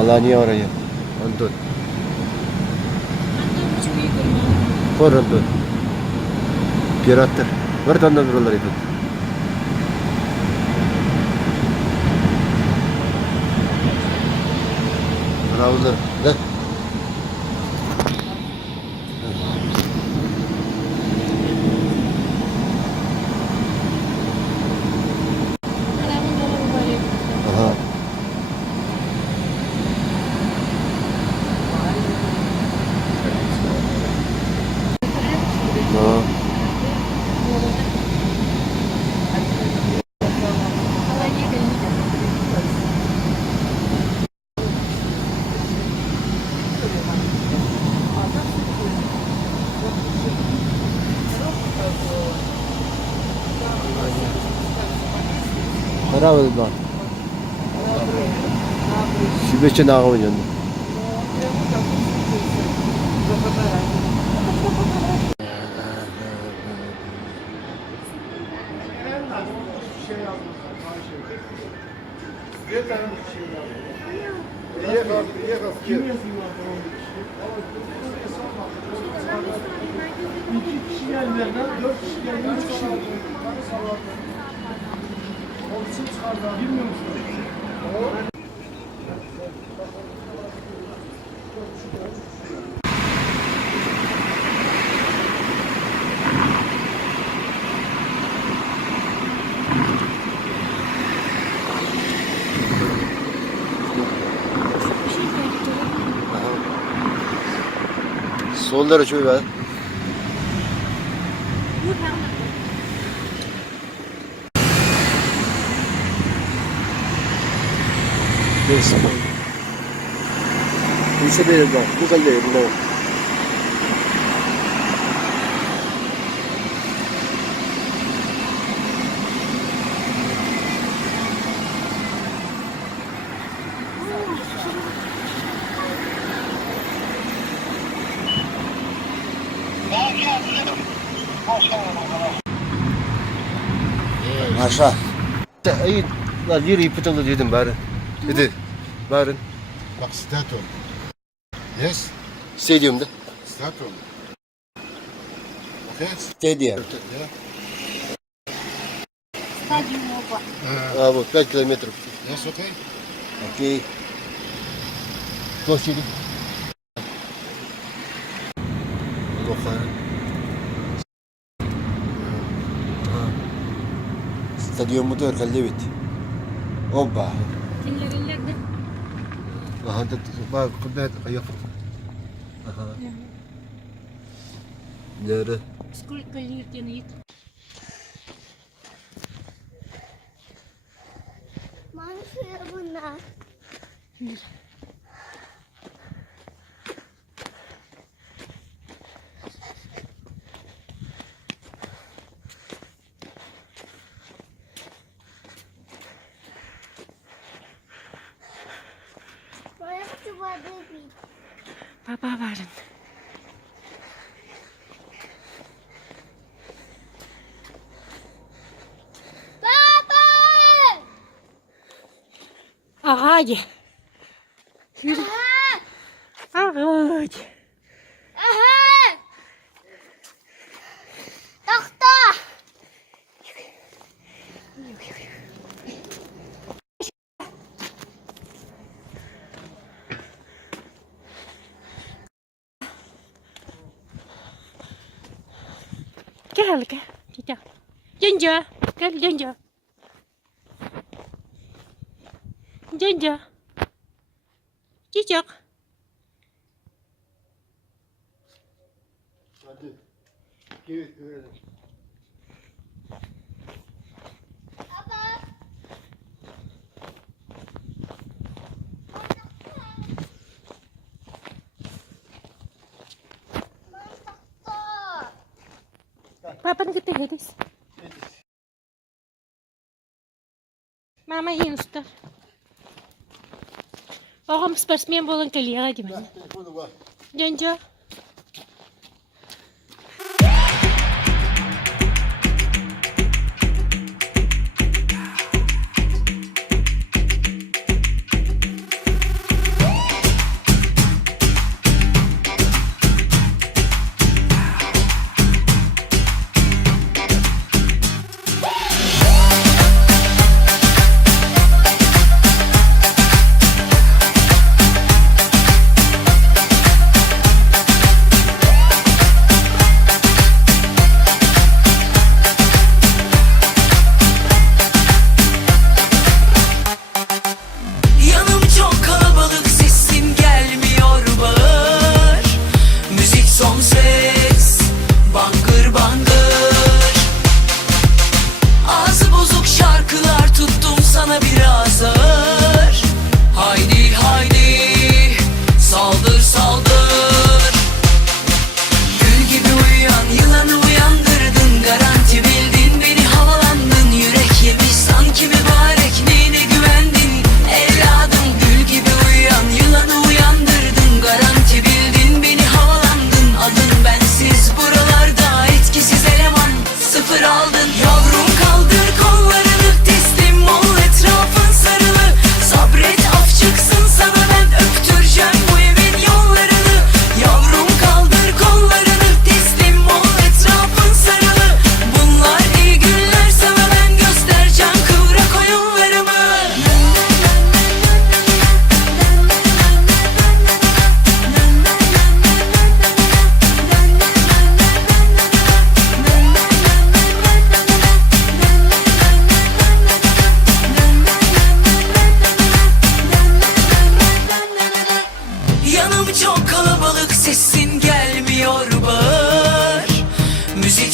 Alanya oraya. Antun. Antum çok iyi görünüyor. Kor Antun. Pirattır. Bir tane buralar itu. Ravlar. Ne? Adamın dolabı böyle. Aha. No. Alanya gelince. Ravlar var. Şübeçe nağı oynuyor. İki kişi gelmeyenler, 4 kişi gelmeyen 3 kişi gelmeyen. Olsun çıkardan. Bilmiyor musun? Solları şöyle be. Bu tane. Neyse. Bu sefer bak. Bu kadar bu. Aşağı. İyi. Lan yeri ipitalı dedim bari. Dedi. Bari. Bak Staton. Yes, Stadyumda. Staton. Okay? Stadyum. Yeah. Stadyum oba. А вот 5 километров. Yes, okay? Окей. Площади. Плохо. Стадион мутор kaldevit. Oba. Kimler de. Aha da bak kıbet ayafı. Aha. Nere? Сколько лет денег? Manşur bunlar. Burası vardı bir. Papa varın. Baba! Ağaç. Yürü. Ağaç. Aha! Tahta! Gel gel. Gel. Ginger. Gel Ginger. Ginger. Cicak. Hadi. Evet, öyle. Baba! Tahta! Papan kita hedis. Mama Insta. Oğlum sportsmen bolun kaliya gibi. Telefonu var. Ginger.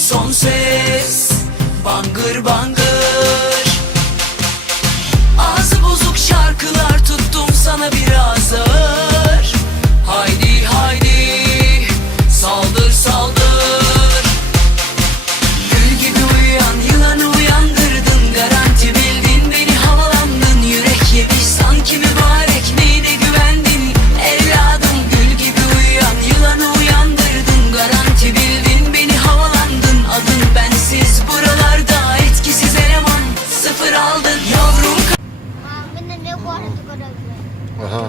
son ses bangır bangır. Ağzı bozuk şarkılar tuttum sana biraz ağır. Haydi haydi saldır saldır. Gül gibi uyuyan yılanı uyandırdın. Garanti bildin beni havalandın. Yürek yemiş sanki mübarek neyine güvendin evladım. Gül gibi uyuyan yılanı uyandırdın. Garanti bildin beni havalandın. Adın bensiz buralarda etkisiz eleman. Sıfır aldın yavrum. Bener dia buat itu pada gue. Aha.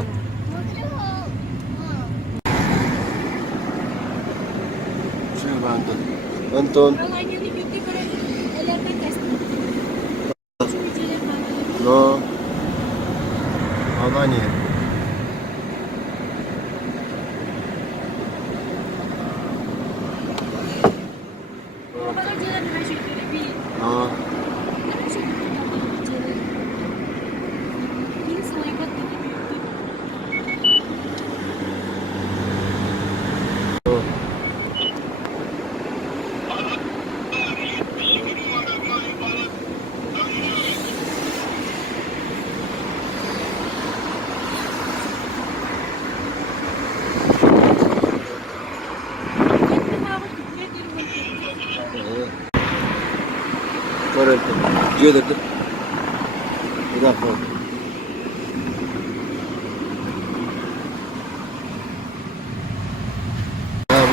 Şöyle ben Anton. No. Alanya. No. Correcto. Yo de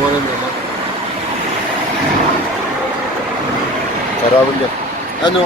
boleh berapa? Cara benda. Anu.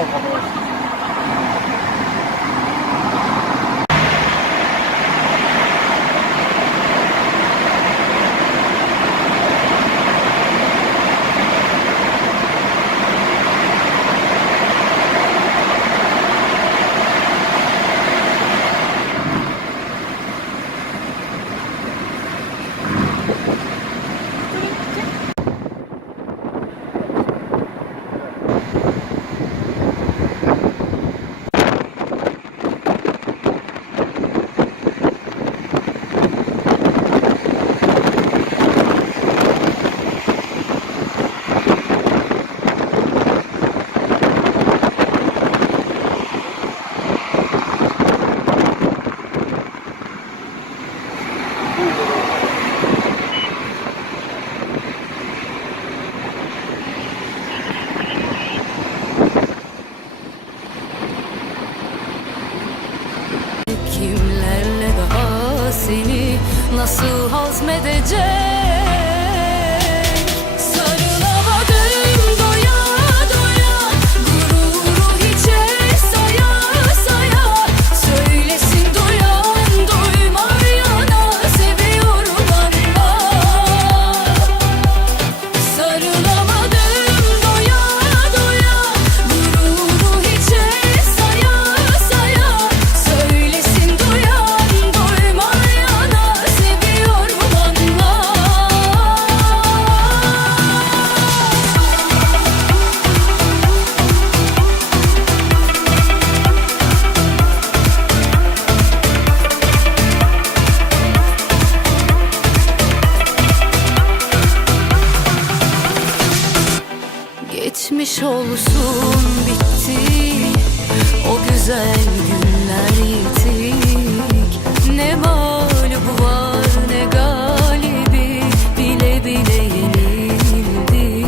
Kimlerle daha seni nasıl hazmedecek? Sarılamadım doya doya, gururu hiçe saya saya. Söylesin duyan duymayana, seviyorum anla. Sarılamadım doya doya, gururu hiçe saya saya. Söylesin duyan duymayana, seviyorum anla. Geçmiş olsun bitti o güzel günler yitik. Ne mağlubu var ne galibi, bile bile yenildik.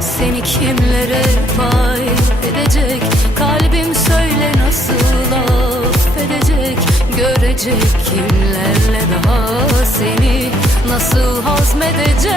Seni kimlere pay edecek, kalbim söyle nasıl affedecek. Görecek kimlerle daha seni nasıl hazmedecek.